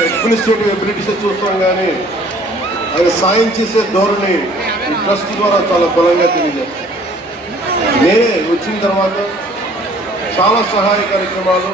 Administrative abilities చూస్తాం కానీ అది సాయం చేసే ధోరణి ఈ ట్రస్ట్ ద్వారా చాలా బలంగా తెలియజేస్తాం నేనే వచ్చిన తర్వాత చాలా సహాయ కార్యక్రమాలు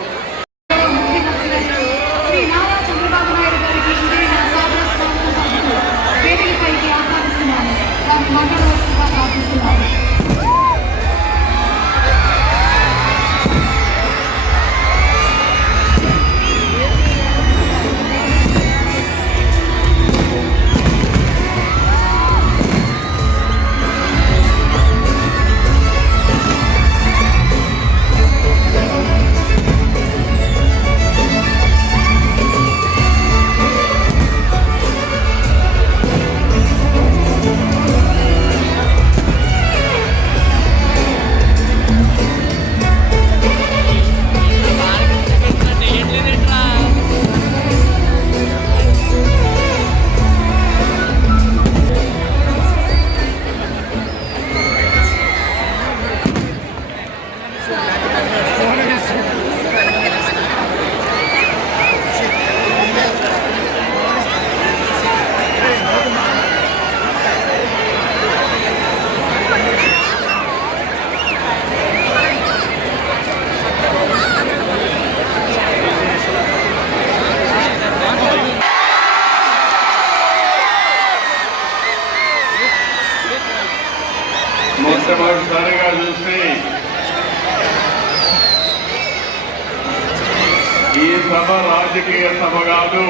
మొట్టమొదటిసారిగా చూసి ఈ సభ రాజకీయ సభ కాదు.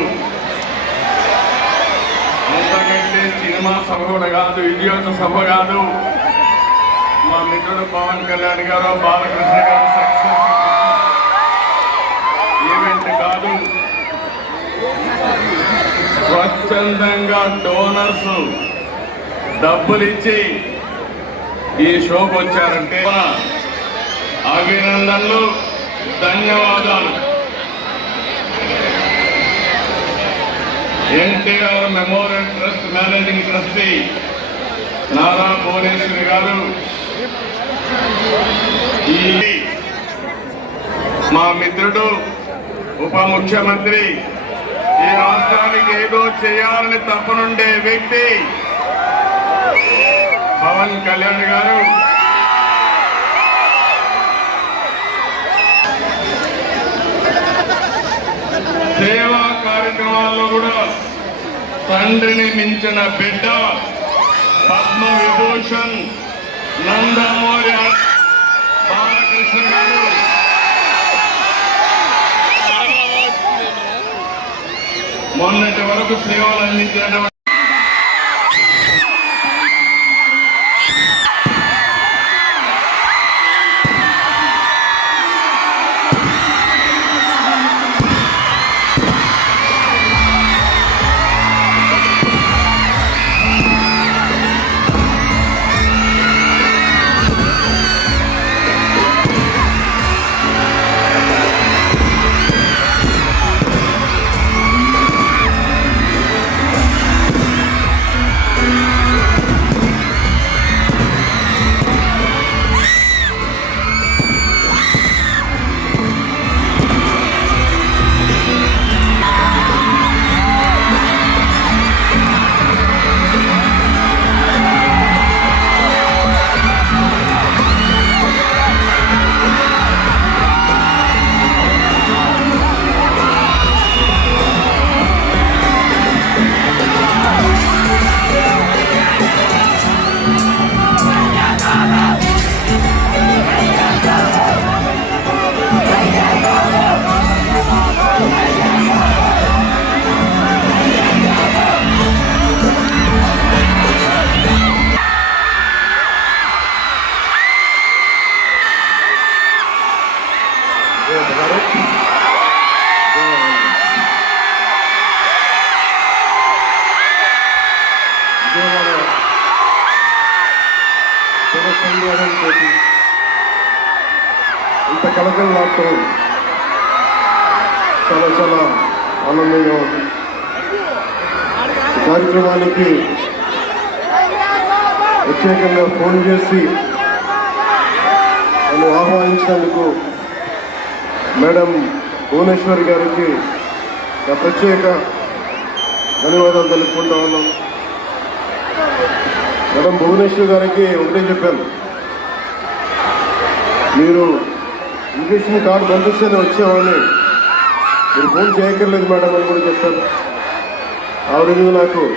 అంతకంటే సినిమా సభ కూడా కాదు ఇది ఒక సభ కాదు. మా మిత్రుడు పవన్ కళ్యాణ్ గారు బాలకృష్ణ గారు సక్సెస్ ఈవెంట్ కాదు. స్వచ్ఛందంగా డోనర్స్ డబ్బులిచ్చి ఈ షోకి వచ్చారంటే అభినందనలు ధన్యవాదాలు. NTR memorial trust managing trustee Nara Bhuvaneswari గారు. ఈ మా మిత్రుడు ఉప ముఖ్యమంత్రి ఈ రాష్ట్రానికి ఏదో చేయాలని తపనుండే వ్యక్తి పవన్ కళ్యాణ్ గారు. సేవా కార్యక్రమాల్లో కూడా తండ్రిని మించిన బిడ్డ పద్మ విభూషణ్ నందమూరి బాలకృష్ణ గారు. మొన్నటి వరకు సేవలు అందించినటువంటి విజయవాడ జన సందోహంతో ఇంత కలకలలాడుతూ చాలా చాలా ఆనందంగా ఉంది కార్యక్రమానికి ప్రత్యేకంగా ఫోన్ చేసి నన్ను ఆహ్వానించినందుకు మేడం భువనేశ్వరి గారికి నా ప్రత్యేక ధన్యవాదాలు తెలుపుకుంటా ఉన్నాం. మేడం భువనేశ్వర్ గారికి ఒకటే చెప్పాను. మీరు ఇన్విటేషన్ కార్డు పంపిస్తేనే వచ్చేవాడిని. మీరు ఫోన్ చేయక్కర్లేదు మేడం అని కూడా చెప్పాను. ఆవిడ నాకు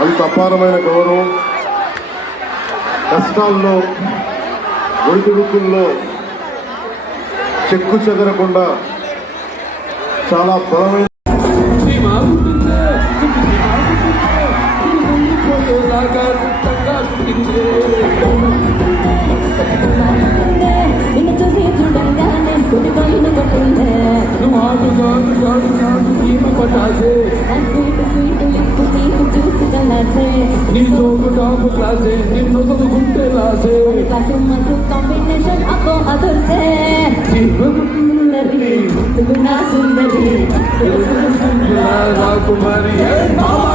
అంత అపారమైన గౌరవం. కష్టాల్లో ఒడిదుడుకుల్లో చెక్కు చెదరకుండా చాలా బలమైన కలసే క్లాసు మసు కాంబినేషన్ అబ్బో అదొర్సే సుందరి. సుగుణ సుందరి రాకుమారి.